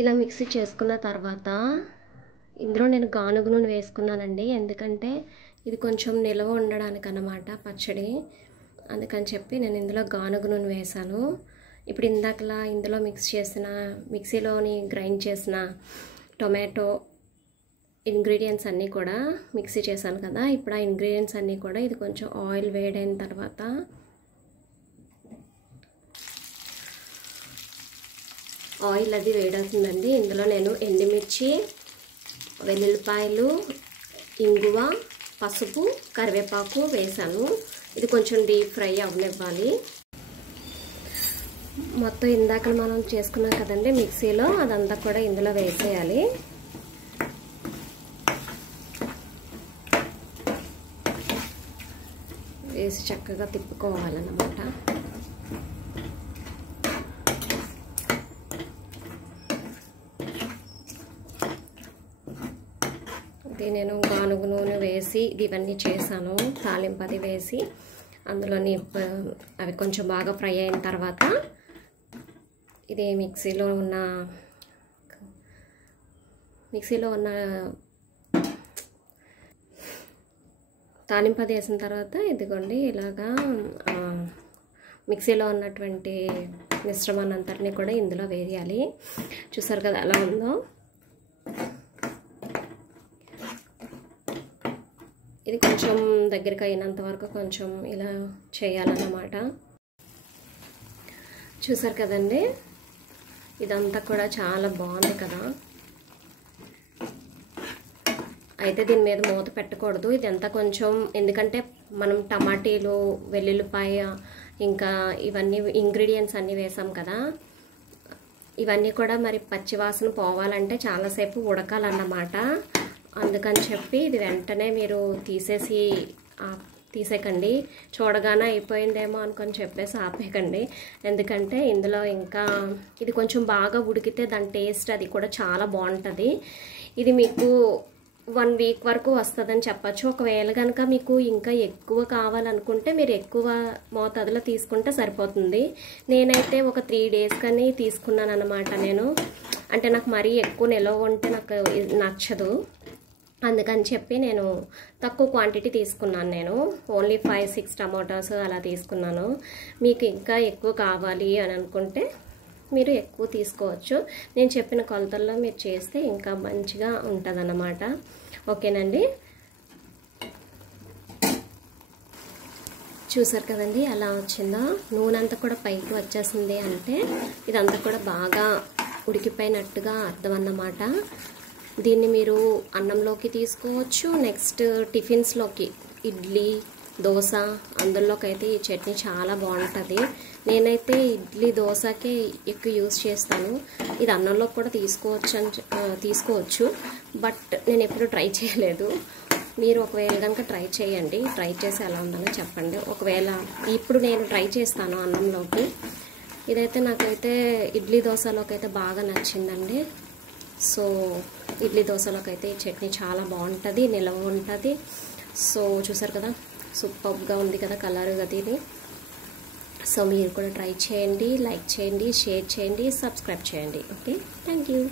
ఇలా మిక్సీ చేసుకున్న తర్వాత ఇందులో నేను గానుగ నూనె వేసుకున్నానండి. ఎందుకంటే ఇది కొంచెం నిల్వ ఉండడానికి అన్నమాట పచ్చడి. అందుకని చెప్పి నేను ఇందులో గానుగ నూనె వేసాను. ఇప్పుడు ఇందాకలా ఇందులో మిక్సీలోని గ్రైండ్ చేసిన టొమాటో ఇంగ్రీడియంట్స్ అన్నీ కూడా మిక్సీ చేశాను కదా. ఇప్పుడు ఆ ఇంగ్రీడియంట్స్ అన్నీ కూడా ఇది కొంచెం ఆయిల్ వేడైన తర్వాత ఆయిల్ అది వేడవుతుందండి. ఇందులో నేను ఎండుమిర్చి, వెల్లుల్లిపాయలు, ఇంగువ, పసుపు, కరివేపాకు వేసాను. ఇది కొంచెం డీప్ ఫ్రై అవనివ్వాలి. మొత్తం ఇందాక మనం చేసుకున్నాం కదండి మిక్సీలో, అదంతా కూడా ఇందులో వేసేయాలి. వేసి చక్కగా తిప్పుకోవాలన్నమాట. నేను గానుగ నూనె వేసి ఇవన్నీ చేశాను. తాలింపు అది వేసి అందులోని అవి కొంచెం బాగా ఫ్రై అయిన తర్వాత ఇది మిక్సీలో ఉన్న తాలింపు అది వేసిన తర్వాత ఇదిగోండి ఇలాగా మిక్సీలో ఉన్నటువంటి మిశ్రమాన్ని అంతటిని కూడా ఇందులో వేయాలి. చూసారు కదా ఎలా ఉందో. ఇది కొంచెం దగ్గరికి అయినంత వరకు కొంచెం ఇలా చేయాలన్నమాట. చూసారు కదండి, ఇదంతా కూడా చాలా బాగుంది కదా. అయితే దీని మీద మూత పెట్టకూడదు. ఇదంతా కొంచెం, ఎందుకంటే మనం టమాటీలు, వెల్లుల్లిపాయ, ఇంకా ఇవన్నీ ఇంగ్రీడియంట్స్ అన్నీ వేసాం కదా. ఇవన్నీ కూడా మరి పచ్చివాసన పోవాలంటే చాలాసేపు ఉడకాలన్నమాట. అందుకని చెప్పి ఇది వెంటనే మీరు తీసేకండి. చూడగానే అయిపోయిందేమో అనుకొని చెప్పేసి ఆపేయకండి. ఎందుకంటే ఇందులో ఇంకా ఇది కొంచెం బాగా ఉడికితే దాని టేస్ట్ అది కూడా చాలా బాగుంటుంది. ఇది మీకు 1 వీక్ వరకు వస్తుందని చెప్పచ్చు. ఒకవేళ కనుక మీకు ఇంకా ఎక్కువ కావాలనుకుంటే మీరు ఎక్కువ మోతాదులో తీసుకుంటే సరిపోతుంది. నేనైతే ఒక 3 days కానీ తీసుకున్నాను అన్నమాట. అంటే నాకు మరీ ఎక్కువ నిలవ ఉంటే నాకు నచ్చదు. అందుకని చెప్పి నేను తక్కువ క్వాంటిటీ తీసుకున్నాను. నేను ఓన్లీ 5-6 టమాటాస్ అలా తీసుకున్నాను. మీకు ఇంకా ఎక్కువ కావాలి అని అనుకుంటే మీరు ఎక్కువ తీసుకోవచ్చు. నేను చెప్పిన కొలతల్లో మీరు చేస్తే ఇంకా మంచిగా ఉంటుందన్నమాట. ఓకేనండి. చూసారు కదండి ఎలా వచ్చిందో. నూనె అంతా కూడా పైకి వచ్చేసింది అంటే ఇదంతా కూడా బాగా ఉడికిపోయినట్టుగా అర్థం అన్నమాట. దీన్ని మీరు అన్నంలోకి తీసుకోవచ్చు. నెక్స్ట్ టిఫిన్స్లోకి, ఇడ్లీ, దోశ అందులోకి అయితే ఈ చట్నీ చాలా బాగుంటుంది. నేనైతే ఇడ్లీ, దోశకే ఎక్కువ యూజ్ చేస్తాను. ఇది అన్నంలో కూడా తీసుకోవచ్చు. బట్ నేను ఎప్పుడు ట్రై చేయలేదు. మీరు ఒకవేళ కనుక ట్రై చేయండి. ట్రై చేసి ఎలా ఉందో చెప్పండి. ఒకవేళ ఇప్పుడు నేను ట్రై చేస్తాను అన్నంలోకి. ఇదైతే నాకైతే ఇడ్లీ, దోశలోకి అయితే బాగా నచ్చిందండి. సో ఇడ్లీ, దోశలోకి అయితే ఈ చట్నీ చాలా బాగుంటుంది, నిలవ ఉంటుంది. సో చూసారు కదా, సూపర్గా ఉంది కదా కలర్ అది. సో మీరు కూడా ట్రై చేయండి, లైక్ చేయండి, షేర్ చేయండి, సబ్స్క్రైబ్ చేయండి. Okay, thank you.